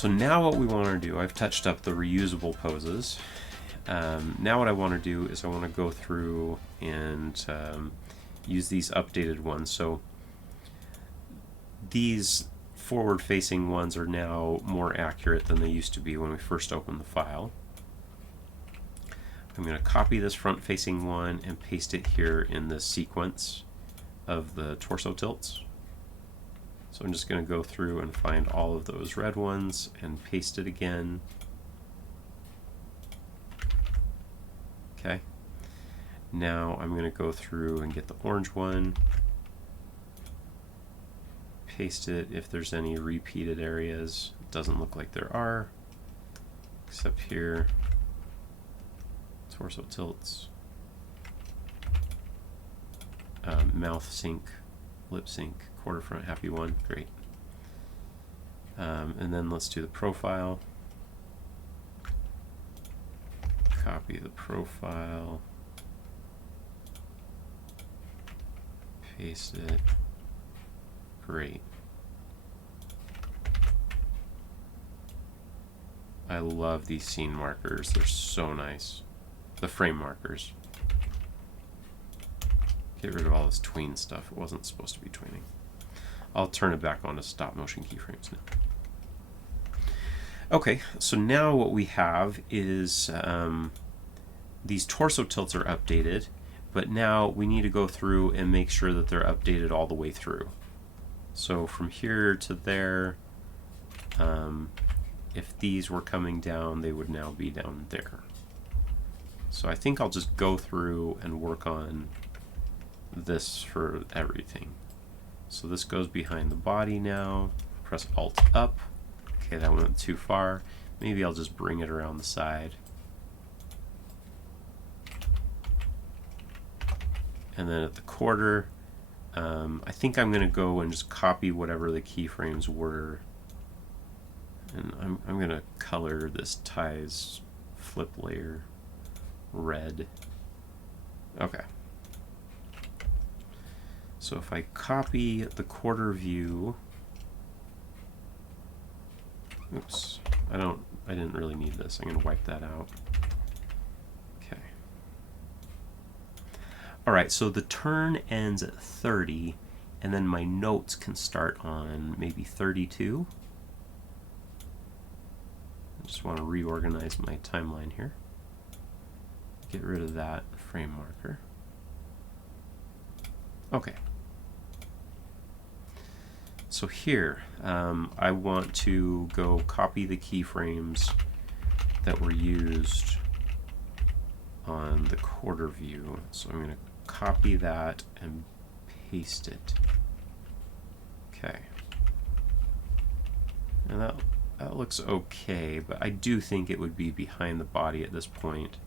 So now what we want to do, I've touched up the reusable poses. Now what I want to do is I want to go through and use these updated ones. So these forward-facing ones are now more accurate than they used to be when we first opened the file. I'm going to copy this front-facing one and paste it here in the sequence of the torso tilts. So I'm just going to go through and find all of those red ones and paste it again. Okay. Now I'm going to go through and get the orange one, paste it if there's any repeated areas. It doesn't look like there are, except here. Torso tilts, mouth sync, lip sync, quarter front happy one, great. And then let's do the profile. Copy the profile, paste it, great. I love these scene markers, they're so nice. The frame markers. Get rid of all this tween stuff. It wasn't supposed to be tweening. I'll turn it back on to stop motion keyframes now. Okay, so now what we have is these torso tilts are updated, but now we need to go through and make sure that they're updated all the way through. So from here to there, if these were coming down, they would now be down there. So I think I'll just go through and work on this for everything. So this goes behind the body now. Press Alt up. Okay, that went too far. Maybe I'll just bring it around the side. And then at the quarter, I think I'm going to go and just copy whatever the keyframes were. And I'm going to color this ties flip layer red. Okay. So if I copy the quarter view, oops, I didn't really need this. I'm going to wipe that out. Okay. All right, so the turn ends at 30, and then my notes can start on maybe 32. I just want to reorganize my timeline here. Get rid of that frame marker. Okay. So here, I want to go copy the keyframes that were used on the quarter view. So I'm going to copy that and paste it. Okay. And that looks okay, but I do think it would be behind the body at this point.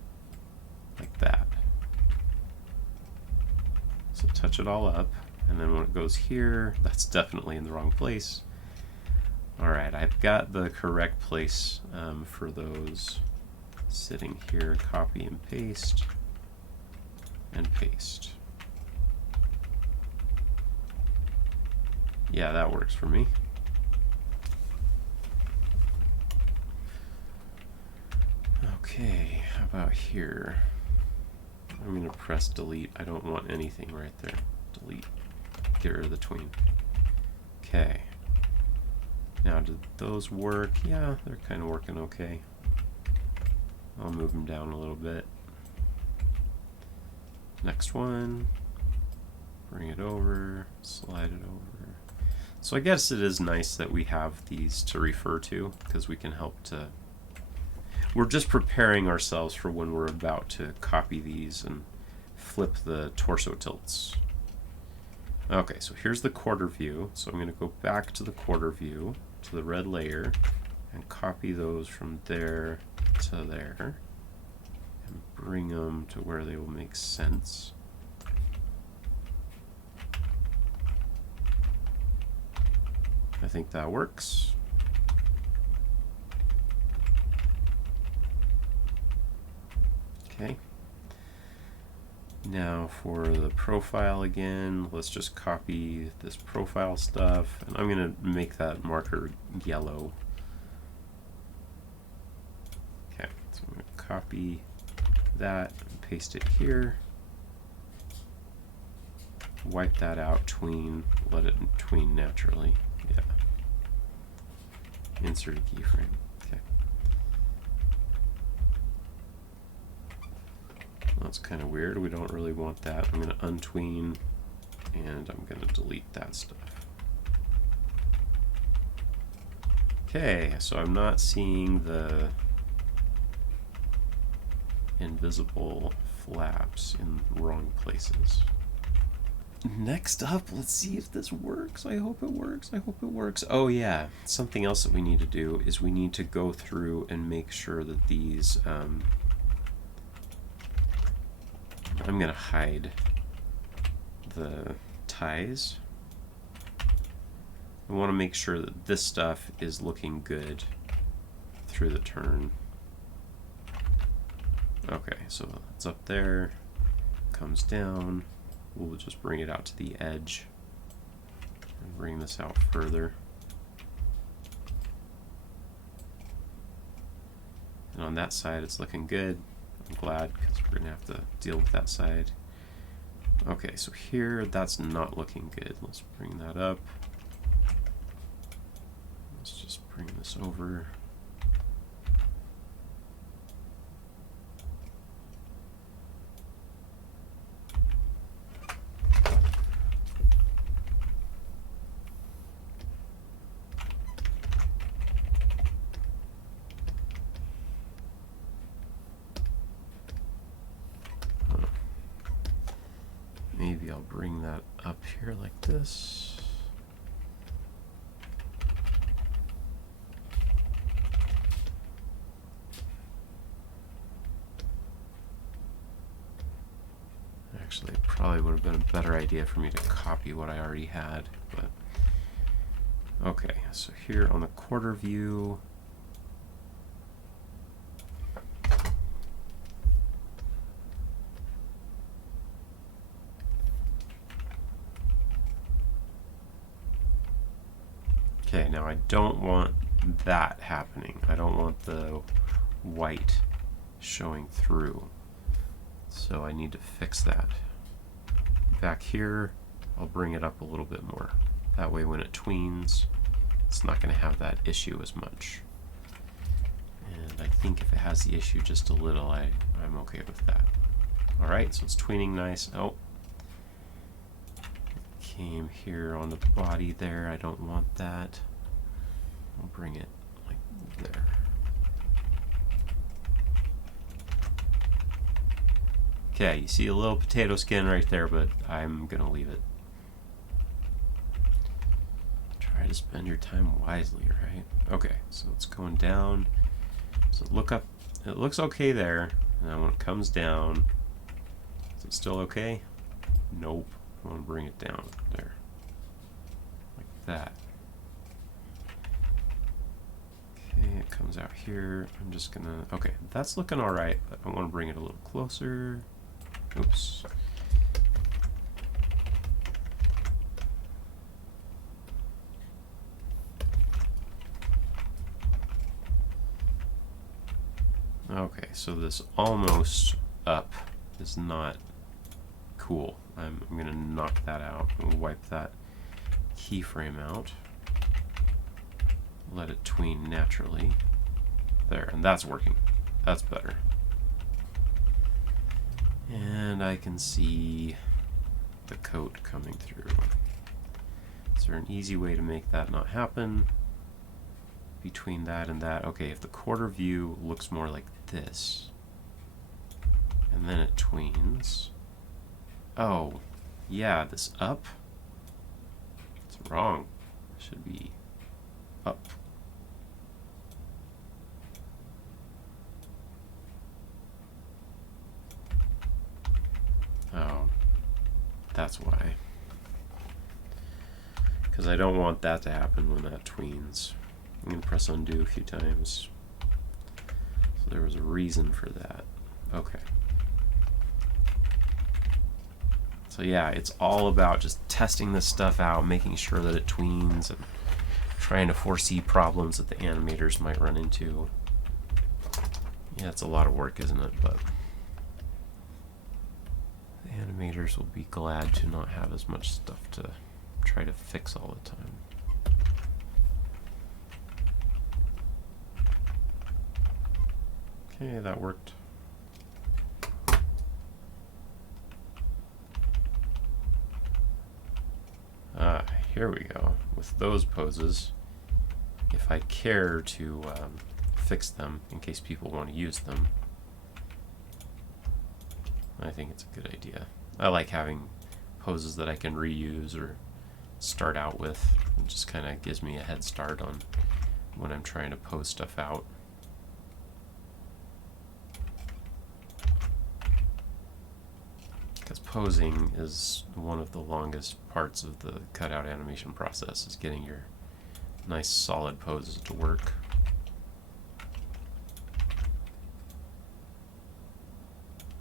Like that. So touch it all up, and then when it goes here, that's definitely in the wrong place. Alright, I've got the correct place for those sitting here. Copy and paste, and paste. Yeah, that works for me. Okay, how about here? I'm going to press delete. I don't want anything right there. Delete. Get rid of the tween. Okay. Now, did those work? Yeah, they're kind of working okay. I'll move them down a little bit. Next one. Bring it over. Slide it over. So I guess it is nice that we have these to refer to, because we can help to... We're just preparing ourselves for when we're about to copy these and flip the torso tilts. Okay, so here's the quarter view. So I'm going to go back to the quarter view, to the red layer, and copy those from there to there, and bring them to where they will make sense. I think that works. Okay. Now for the profile again, let's just copy this profile stuff, and I'm going to make that marker yellow. So I'm going to copy that and paste it here. Wipe that out, tween, let it tween naturally. Yeah. Insert a keyframe. Okay. That's kind of weird. We don't really want that. I'm going to untween, and I'm going to delete that stuff. Okay, so I'm not seeing the invisible flaps in wrong places. Next up, let's see if this works. I hope it works. I hope it works. Oh yeah, something else that we need to do is we need to go through and make sure that these, I'm going to hide the ties. I want to make sure that this stuff is looking good through the turn. Okay, so it's up there, comes down. We'll just bring it out to the edge and bring this out further. And on that side, it's looking good. I'm glad, because we're going to have to deal with that side. Okay, so here, that's not looking good. Let's bring that up. Let's just bring this over. Maybe I'll bring that up here like this. Actually, it probably would have been a better idea for me to copy what I already had, but okay, so here on the quarter view, okay, now I don't want that happening. I don't want the white showing through. So I need to fix that. Back here, I'll bring it up a little bit more. That way when it tweens, it's not going to have that issue as much. And I think if it has the issue just a little, I'm okay with that. Alright, so it's tweening nice. Oh. Came here on the body there. I don't want that. I'll bring it like there. Okay, you see a little potato skin right there, but I'm gonna leave it. Try to spend your time wisely, right? Okay, so it's going down. So look up. It looks okay there. And then when it comes down, is it still okay? Nope. I want to bring it down there, like that. Okay, it comes out here. I'm just gonna. Okay, that's looking all right, but I want to bring it a little closer. Oops. Okay, so this almost up is not cool. I'm going to knock that out and wipe that keyframe out. Let it tween naturally. There, and that's working. That's better. And I can see the coat coming through. Is there an easy way to make that not happen? Between that and that. Okay, if the quarter view looks more like this, and then it tweens. Oh, yeah, this up? It's wrong. It should be up. Oh, that's why. Because I don't want that to happen when that tweens. I'm going to press undo a few times. So there was a reason for that. Okay. So yeah, it's all about just testing this stuff out, making sure that it tweens, and trying to foresee problems that the animators might run into. Yeah, it's a lot of work, isn't it? But the animators will be glad to not have as much stuff to try to fix all the time. Okay, that worked. Here we go. With those poses, if I care to fix them in case people want to use them, I think it's a good idea. I like having poses that I can reuse or start out with. It just kind of gives me a head start on when I'm trying to pose stuff out. Because posing is one of the longest parts of the cutout animation process, is getting your nice solid poses to work.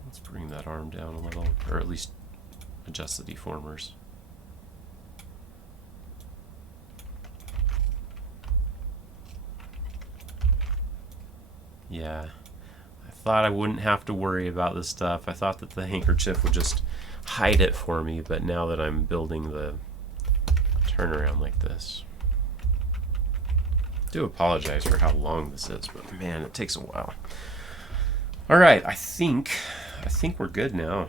Let's bring that arm down a little, or at least adjust the deformers. Yeah. I thought I wouldn't have to worry about this stuff. I thought that the handkerchief would just hide it for me, but now that I'm building the turnaround like this. I do apologize for how long this is, but man, it takes a while. All right, I think we're good now.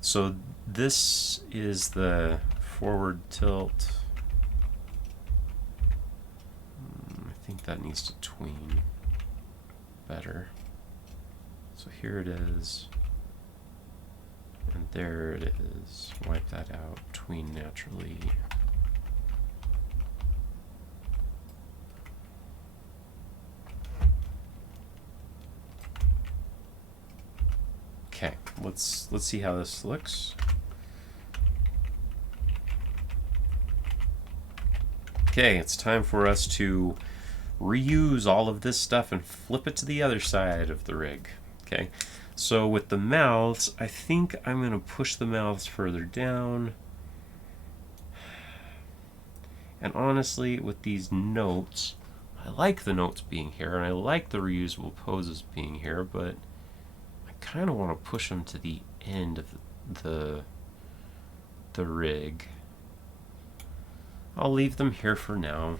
So this is the forward tilt. I think that needs to tween better. So here it is, and there it is. Wipe that out, tween naturally. Okay, let's see how this looks. Okay, it's time for us to reuse all of this stuff and flip it to the other side of the rig. Okay, so with the mouths, I think I'm going to push the mouths further down. And honestly, with these notes, I like the notes being here, and I like the reusable poses being here, but I kind of want to push them to the end of the rig. I'll leave them here for now,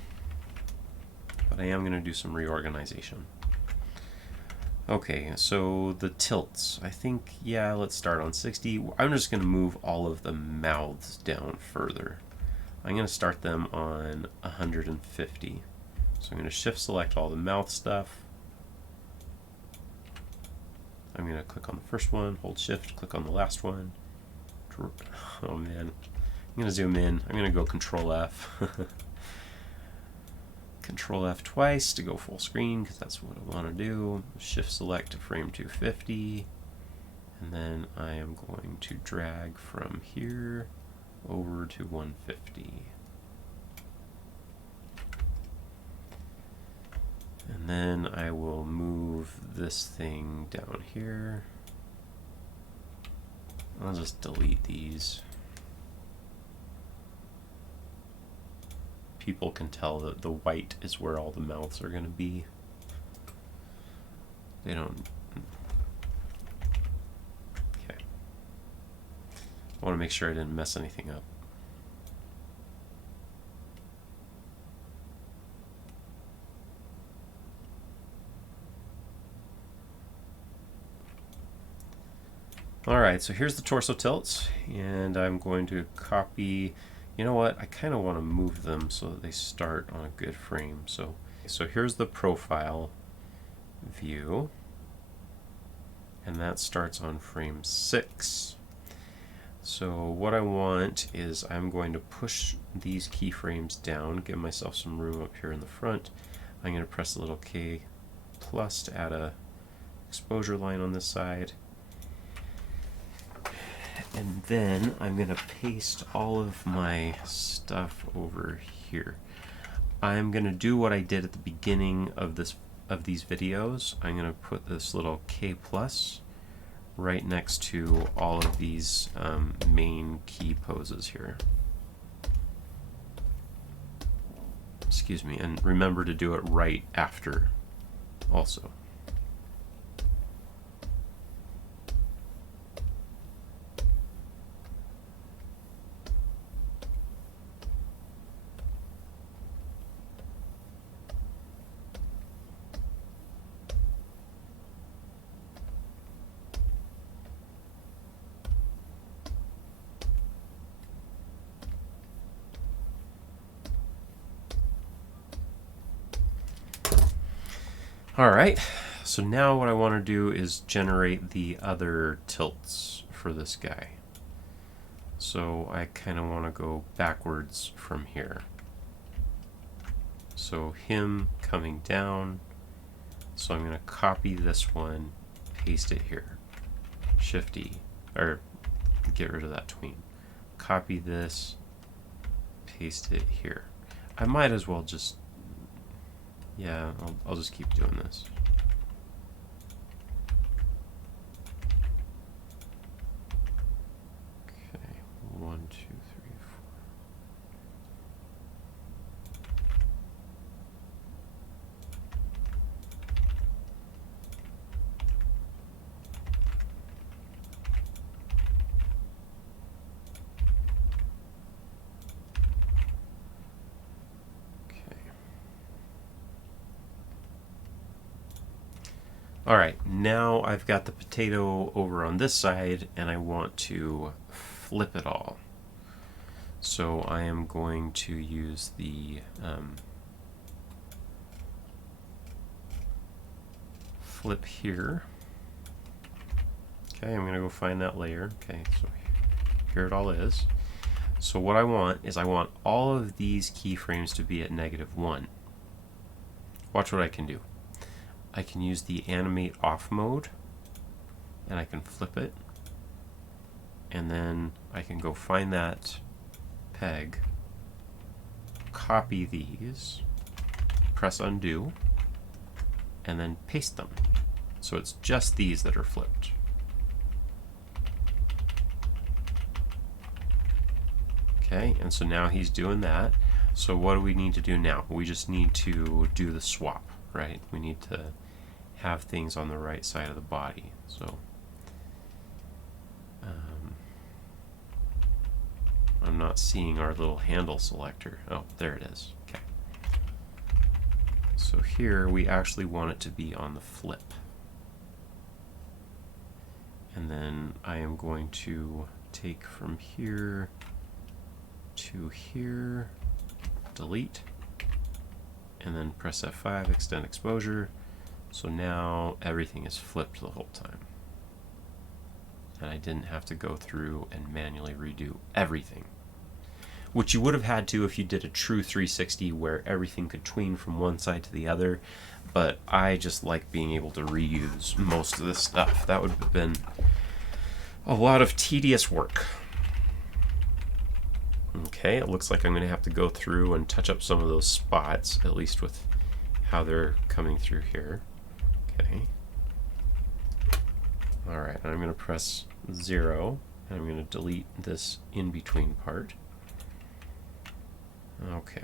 but I am going to do some reorganization. Okay, so the tilts. I think, yeah, let's start on 60. I'm just going to move all of the mouths down further. I'm going to start them on 150. So I'm going to shift select all the mouth stuff. I'm going to click on the first one, hold shift, click on the last one. Oh man. I'm going to zoom in. I'm going to go Control F. Control F twice to go full screen, because that's what I want to do. Shift select to frame 250. And then I am going to drag from here over to 150. And then I will move this thing down here. I'll just delete these. People can tell that the white is where all the mouths are going to be. They don't. Okay. I want to make sure I didn't mess anything up. Alright, so here's the torso tilts, and I'm going to copy. You know what? I kind of want to move them so that they start on a good frame. So here's the profile view, and that starts on frame 6. So what I want is I'm going to push these keyframes down, give myself some room up here in the front. I'm going to press a little K plus to add a exposure line on this side. And then I'm going to paste all of my stuff over here. I'm going to do what I did at the beginning of these videos. I'm going to put this little K plus right next to all of these main key poses here. Excuse me, and remember to do it right after also. Alright, so now what I want to do is generate the other tilts for this guy. So I kind of want to go backwards from here. So him coming down. So I'm going to copy this one, paste it here. Shift-E, or get rid of that tween. Copy this, paste it here. I might as well just, yeah, I'll just keep doing this. Okay, 1, 2, 3, 4. Alright, now I've got the potato over on this side and I want to flip it all. So I am going to use the flip here. Okay, I'm going to go find that layer. Okay, so here it all is. So what I want is I want all of these keyframes to be at -1. Watch what I can do. I can use the animate off mode and I can flip it, and then I can go find that peg, copy these, press undo, and then paste them. So it's just these that are flipped. Okay, and so now he's doing that. So what do we need to do now? We just need to do the swap, right? We need to have things on the right side of the body. So I'm not seeing our little handle selector. Oh, there it is. Okay. So here we actually want it to be on the flip. And then I am going to take from here to here, delete, and then press F5, extend exposure. So now everything is flipped the whole time. And I didn't have to go through and manually redo everything. Which you would have had to if you did a true 360 where everything could tween from one side to the other. But I just like being able to reuse most of this stuff. That would have been a lot of tedious work. Okay, it looks like I'm going to have to go through and touch up some of those spots, at least with how they're coming through here. Okay. Alright, I'm going to press 0, and I'm going to delete this in-between part. Okay.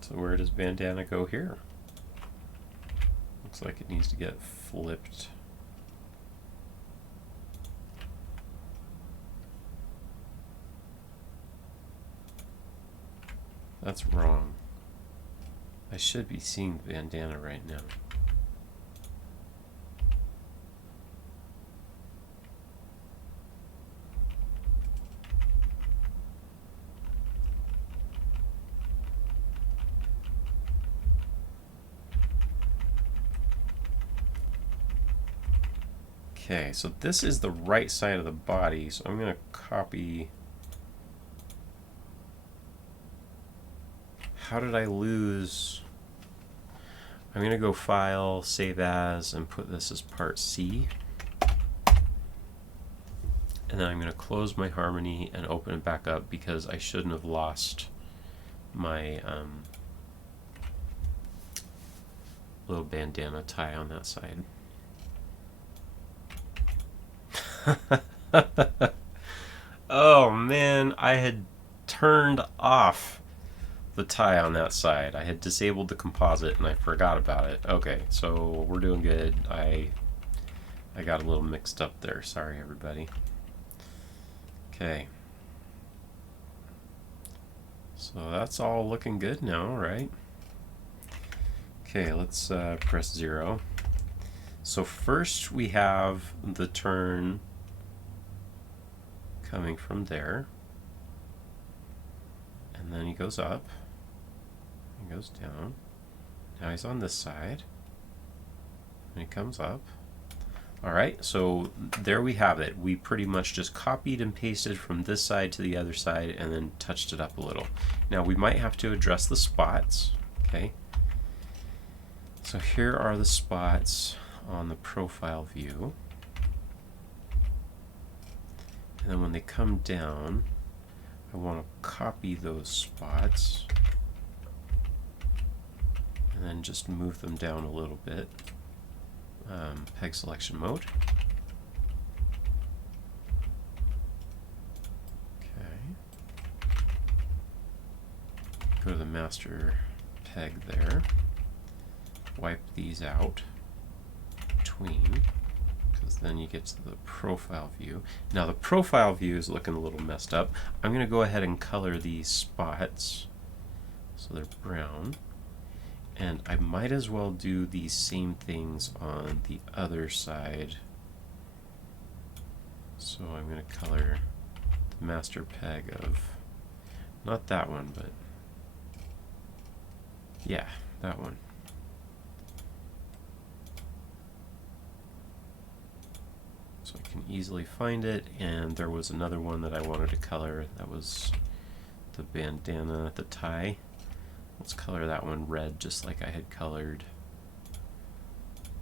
So where does bandana go here? Looks like it needs to get flipped. That's wrong. I should be seeing the bandana right now. Okay, so this is the right side of the body, so I'm going to copy. How did I lose? I'm going to go File, Save As, and put this as Part C. And then I'm going to close my Harmony and open it back up because I shouldn't have lost my little bandana tie on that side. Oh man, I had turned off the tie on that side. I had disabled the composite and I forgot about it. Okay, so we're doing good. I got a little mixed up there. Sorry, everybody. Okay. So that's all looking good now, right? Okay, let's press 0. So first we have the turn coming from there, and then he goes up, he goes down. Now he's on this side, and he comes up. Alright, so there we have it. We pretty much just copied and pasted from this side to the other side and then touched it up a little. Now we might have to address the spots. Okay, so here are the spots on the profile view. And then when they come down, I want to copy those spots and then just move them down a little bit. Peg selection mode. Okay. Go to the master peg there. Wipe these out. Tween. Because then you get to the profile view. Now the profile view is looking a little messed up. I'm going to go ahead and color these spots so they're brown. And I might as well do these same things on the other side. So I'm going to color the master peg of, not that one, but yeah, that one. So I can easily find it, and there was another one that I wanted to color. That was the bandana, the tie. Let's color that one red, just like I had colored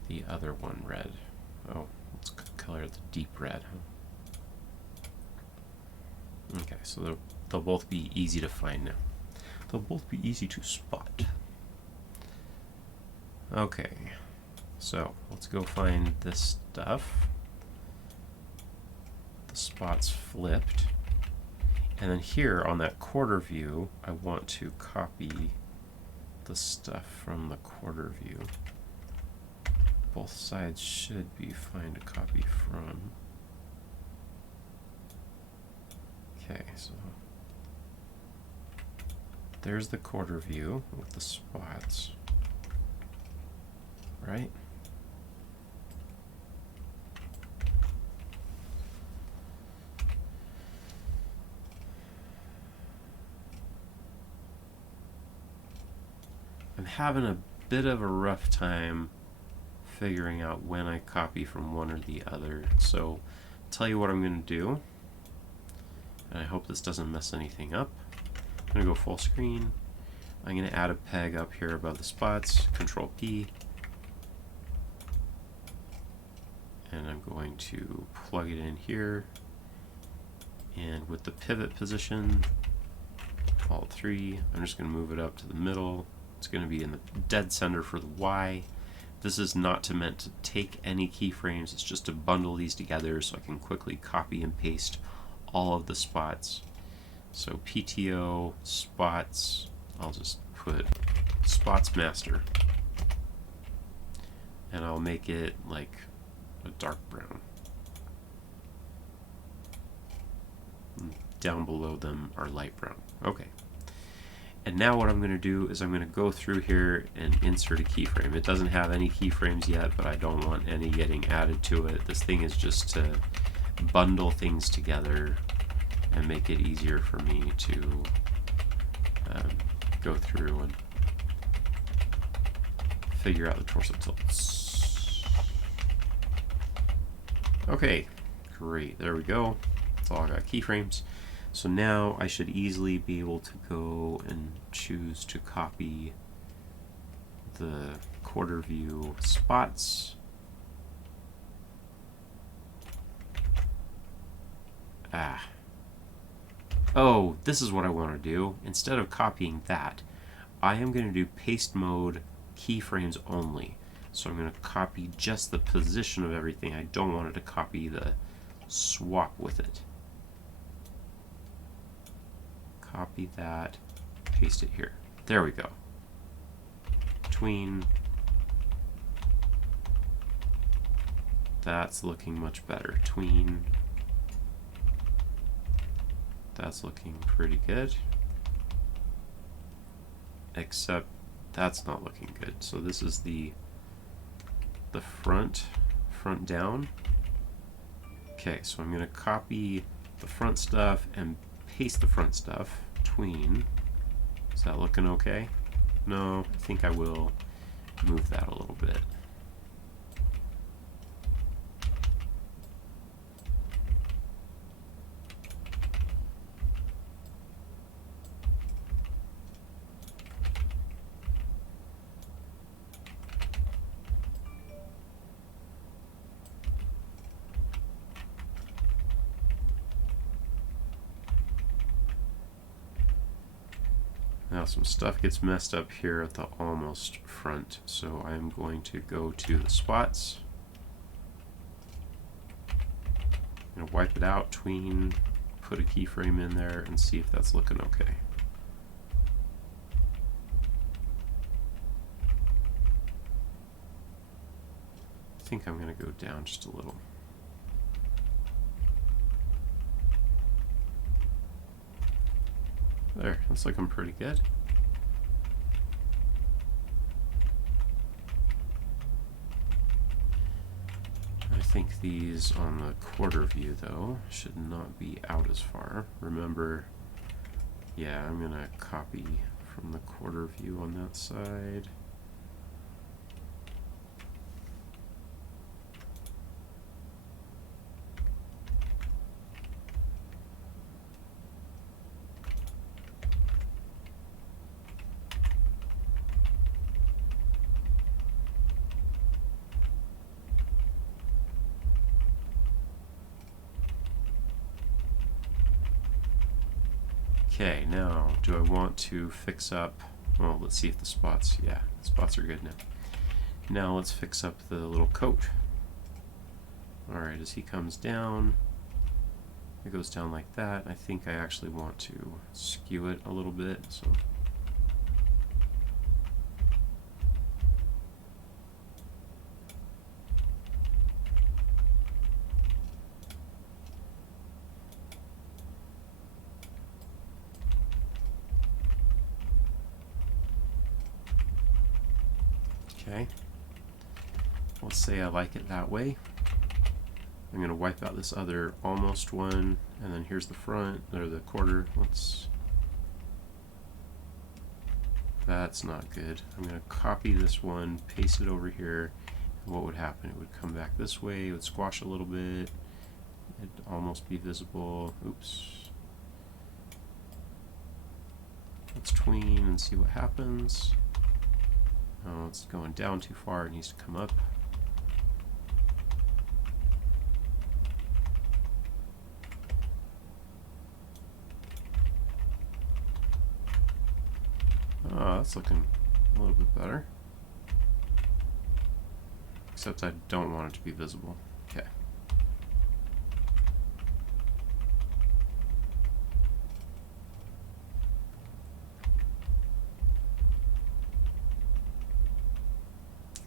the other one red. Oh, let's color the deep red. Okay, so they'll both be easy to find now. They'll both be easy to spot. Okay, so let's go find this stuff. The spots flipped. And then here on that quarter view, I want to copy the stuff from the quarter view. Both sides should be fine to copy from. Okay, so there's the quarter view with the spots, right? I'm having a bit of a rough time figuring out when I copy from one or the other. So I'll tell you what I'm going to do. And I hope this doesn't mess anything up. I'm going to go full screen. I'm going to add a peg up here above the spots. Control P. And I'm going to plug it in here. And with the pivot position, Alt 3, I'm just going to move it up to the middle. It's going to be in the dead center for the Y. This is not meant to take any keyframes, it's just to bundle these together so I can quickly copy and paste all of the spots. So PTO, spots, I'll just put spots master. And I'll make it like a dark brown. Down below them are light brown. Okay. And now what I'm going to do is I'm going to go through here and insert a keyframe. It doesn't have any keyframes yet, but I don't want any getting added to it. This thing is just to bundle things together and make it easier for me to go through and figure out the torso tilts. Okay, great. There we go. It's all got keyframes. So now I should easily be able to go and choose to copy the quarter view spots. Oh, this is what I want to do. Instead of copying that, I am going to do paste mode keyframes only. So I'm going to copy just the position of everything. I don't want it to copy the swap with it. Copy that, paste it here. There we go. Tween. That's looking much better. Tween. That's looking pretty good. Except that's not looking good. So this is the the front down. Okay, so I'm going to copy the front stuff and paste the front stuff. Tween. Is that looking okay? No, I think I will move that a little bit. Now some stuff gets messed up here at the almost front, so I'm going to go to the spots. I'm going to wipe it out, tween, put a keyframe in there, and see if that's looking okay. I think I'm going to go down just a little. There, that's looking pretty good. I think these on the quarter view, though, should not be out as far. Remember, yeah, I'm going to copy from the quarter view on that side. Okay, now, do I want to fix up, well, let's see if the spots, yeah, the spots are good now. Now let's fix up the little coat. Alright, as he comes down, it goes down like that. I think I actually want to skew it a little bit, so. Okay, let's say I like it that way. I'm going to wipe out this other almost one, and then here's the front, or the quarter. That's not good. I'm going to copy this one, paste it over here, and what would happen? It would come back this way, it would squash a little bit, it'd almost be visible. Oops. Let's tween and see what happens. Oh, it's going down too far. It needs to come up. Oh, that's looking a little bit better. Except I don't want it to be visible. Okay.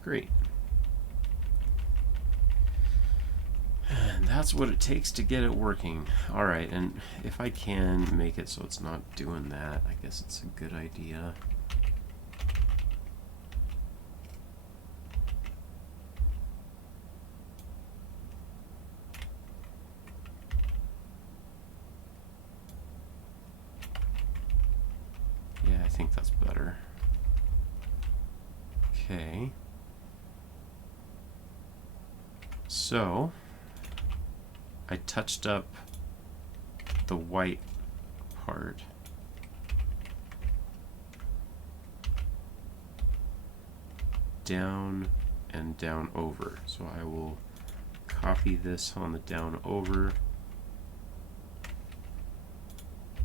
Great. And that's what it takes to get it working. Alright, and if I can make it so it's not doing that, I guess it's a good idea. Yeah, I think that's better. Okay. So, I touched up the white part. Down and down over. So I will copy this on the down over.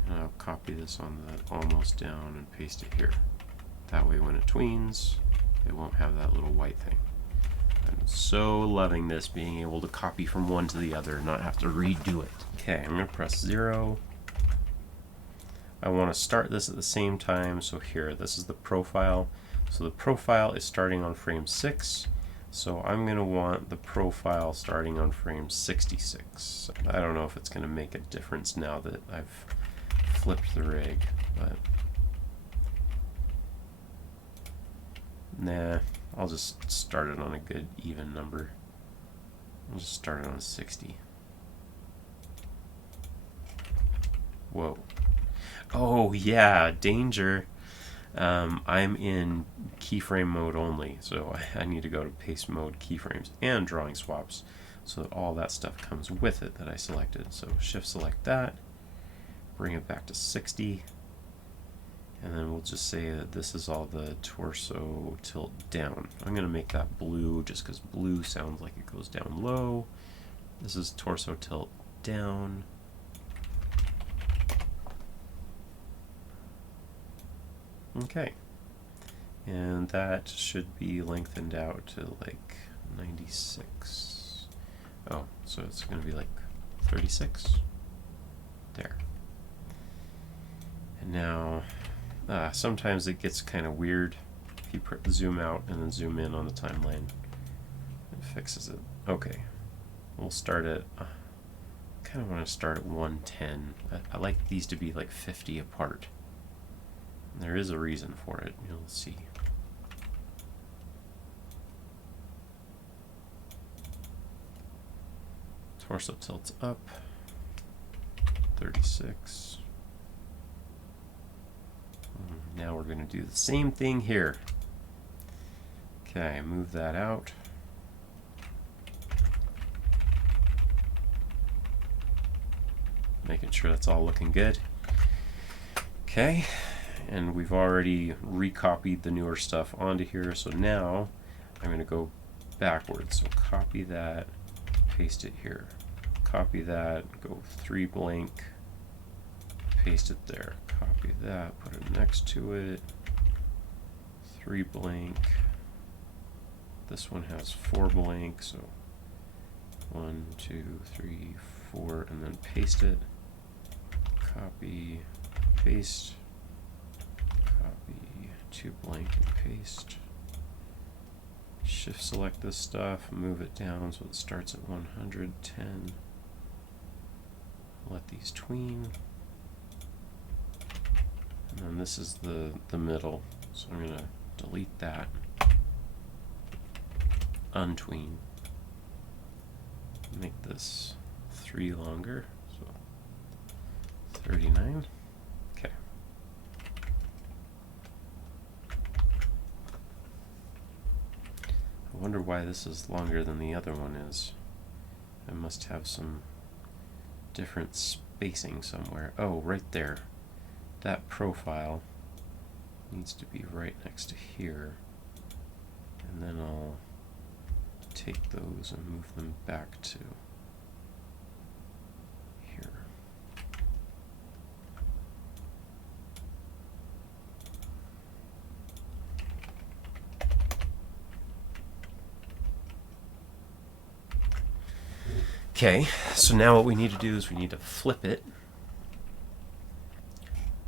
And I'll copy this on the almost down and paste it here. That way when it tweens, it won't have that little white thing. I'm so loving this, being able to copy from one to the other and not have to redo it. Okay, I'm going to press 0. I want to start this at the same time, so here, this is the profile. So the profile is starting on frame 6, so I'm going to want the profile starting on frame 66. I don't know if it's going to make a difference now that I've flipped the rig, but nah, I'll just start it on a good even number. I'll just start it on 60. Whoa. Oh yeah, danger. I'm in keyframe mode only, so I need to go to paste mode, keyframes, and drawing swaps, so that all that stuff comes with it that I selected. So shift select that, bring it back to 60, and then we'll just say that this is all the torso tilt down. I'm going to make that blue just because blue sounds like it goes down low. This is torso tilt down. Okay, and that should be lengthened out to like 96. Oh, so it's going to be like 36. There. And now, sometimes it gets kind of weird if you zoom out and then zoom in on the timeline. It fixes it. Okay, we'll start at, kind of want to start at 110. I like these to be like 50 apart. There is a reason for it, you'll see. Torso tilts up, 36. Now we're going to do the same thing here. Okay, move that out. Making sure that's all looking good. Okay. And we've already recopied the newer stuff onto here, so now I'm going to go backwards. So copy that, paste it here. Copy that, go 3 blank, paste it there. Copy that, put it next to it, 3 blank. This one has 4 blank, so 1, 2, 3, 4, and then paste it. Copy, paste. Copy 2 blank and paste. Shift select this stuff, move it down so it starts at 110. Let these tween. And then this is the middle, so I'm going to delete that. Untween. Make this 3 longer, so 39. Okay. I wonder why this is longer than the other one is. I must have some different spacing somewhere. Oh, right there. That profile needs to be right next to here. And then I'll take those and move them back to here. Okay, so now what we need to do is we need to flip it.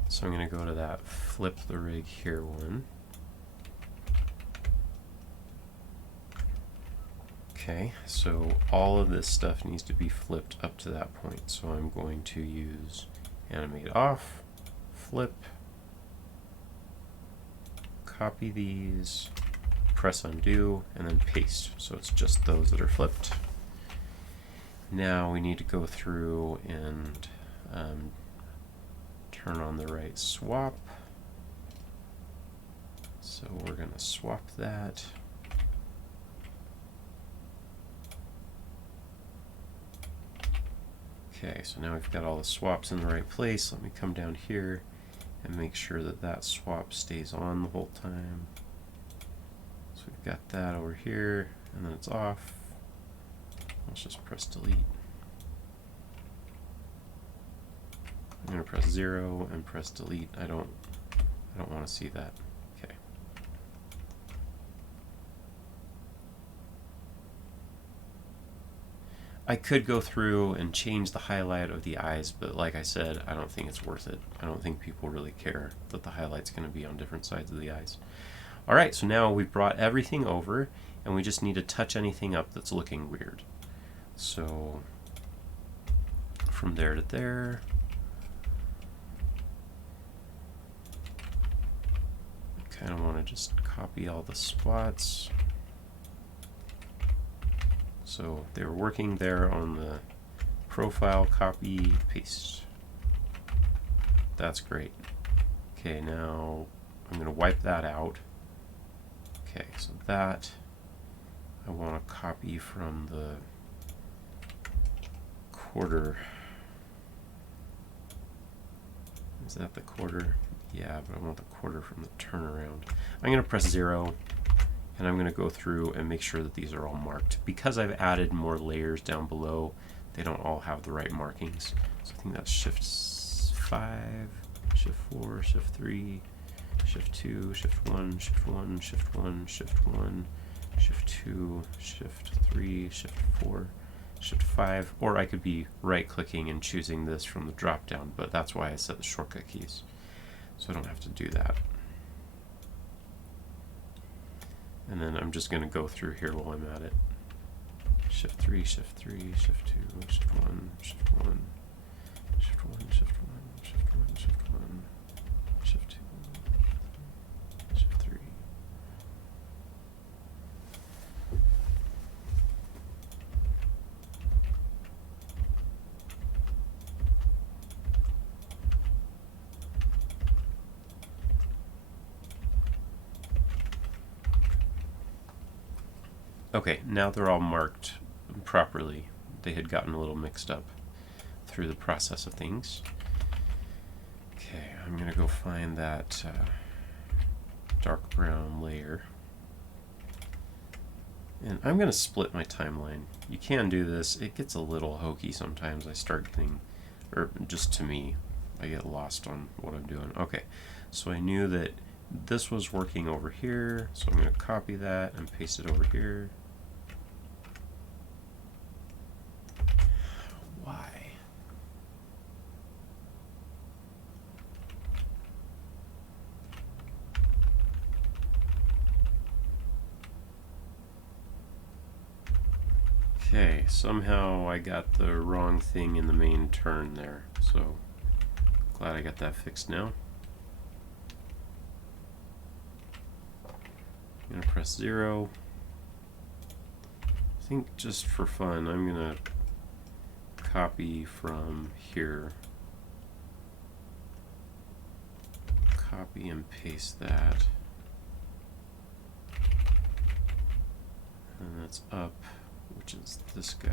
So I'm going to go to that flip the rig here one. Okay, so all of this stuff needs to be flipped up to that point. So I'm going to use animate off, flip, copy these, press undo, and then paste. So it's just those that are flipped. Now we need to go through and turn on the right swap. So we're going to swap that. Okay, so now we've got all the swaps in the right place. Let me come down here and make sure that that swap stays on the whole time. So we've got that over here, and then it's off. Let's just press delete. I'm going to press 0 and press delete. I don't want to see that. Okay. I could go through and change the highlight of the eyes, but like I said, I don't think it's worth it. I don't think people really care that the highlight's going to be on different sides of the eyes. Alright, so now we've brought everything over, and we just need to touch anything up that's looking weird. So from there to there. kind of want to just copy all the spots. So they were working there on the profile, copy, paste. That's great. Okay, now I'm going to wipe that out. Okay, so that I want to copy from the quarter. Is that the quarter? Yeah, but I want the quarter from the turnaround. I'm going to press 0, and I'm going to go through and make sure that these are all marked. Because I've added more layers down below, they don't all have the right markings. So I think that's Shift 5, Shift 4, Shift 3, Shift 2, Shift 1, Shift 1, Shift 1, Shift 1, Shift 2, Shift 3, Shift 4, Shift 5, or I could be right-clicking and choosing this from the drop-down, but that's why I set the shortcut keys, so I don't have to do that. And then I'm just going to go through here while I'm at it. Shift 3, Shift 3, Shift 2, Shift 1, Shift 1, Shift 1, Shift 1, Shift 1, Shift 1, Shift 2, Shift 3. Okay, now they're all marked properly. They had gotten a little mixed up through the process of things. Okay, I'm going to go find that dark brown layer. And I'm going to split my timeline. You can do this. It gets a little hokey sometimes. I start getting, or just to me, I get lost on what I'm doing. Okay, so I knew that this was working over here, so I'm going to copy that and paste it over here. Why? Okay, somehow I got the wrong thing in the main turn there, so glad I got that fixed now. I'm going to press 0. I think just for fun, I'm going to copy from here. Copy and paste that. And that's up, which is this guy.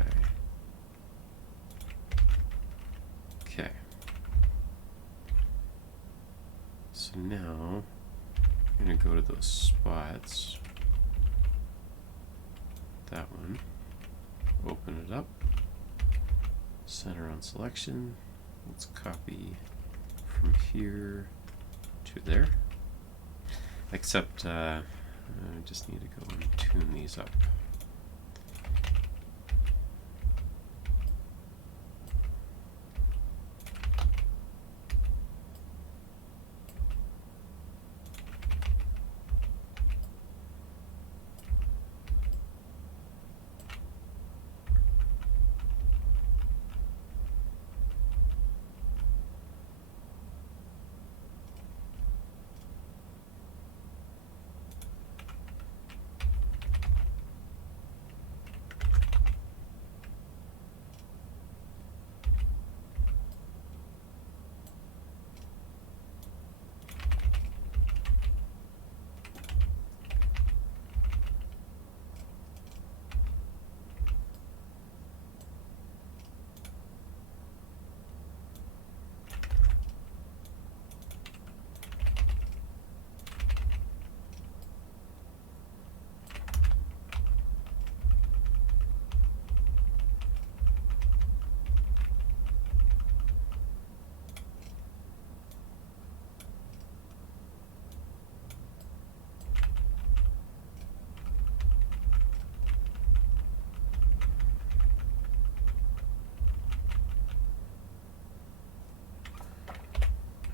Okay. So now I'm going to go to those spots. That one. Open it up. Center on selection. Let's copy from here to there. Except I just need to go and tune these up.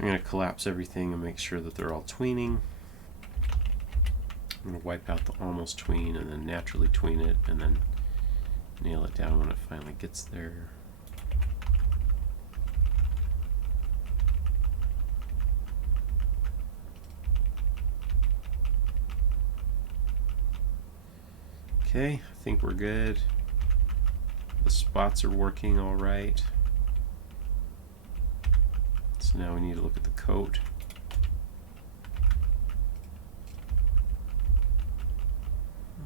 I'm going to collapse everything and make sure that they're all tweening. I'm going to wipe out the almost tween and then naturally tween it and then nail it down when it finally gets there. Okay, I think we're good. The spots are working all right. So now we need to look at the coat.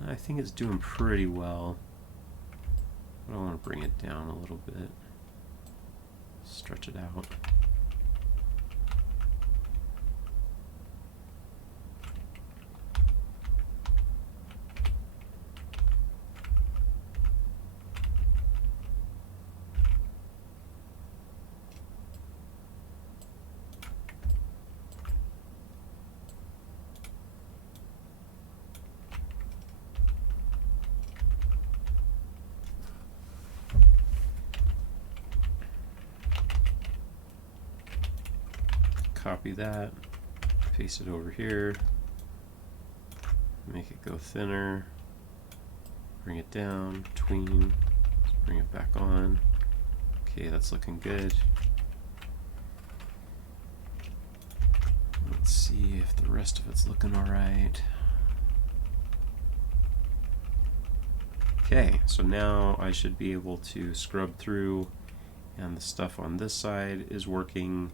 I think it's doing pretty well. But I want to bring it down a little bit. Stretch it out. Copy that, paste it over here, make it go thinner, bring it down, tween, bring it back on. Okay, that's looking good. Let's see if the rest of it's looking all right. Okay, so now I should be able to scrub through, and the stuff on this side is working,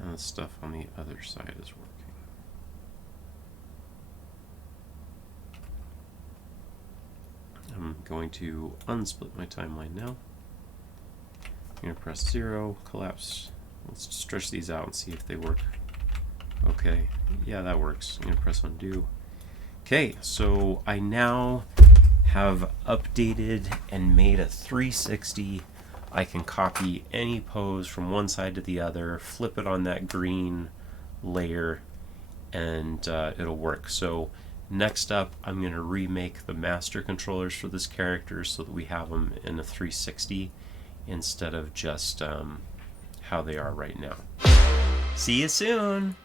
and the stuff on the other side is working. I'm going to unsplit my timeline now. I'm going to press 0, collapse. Let's stretch these out and see if they work. Okay, yeah, that works. I'm going to press undo. Okay, so I now have updated and made a 360. I can copy any pose from one side to the other, flip it on that green layer, and it'll work. So next up, I'm going to remake the master controllers for this character so that we have them in a 360 instead of just how they are right now. See you soon!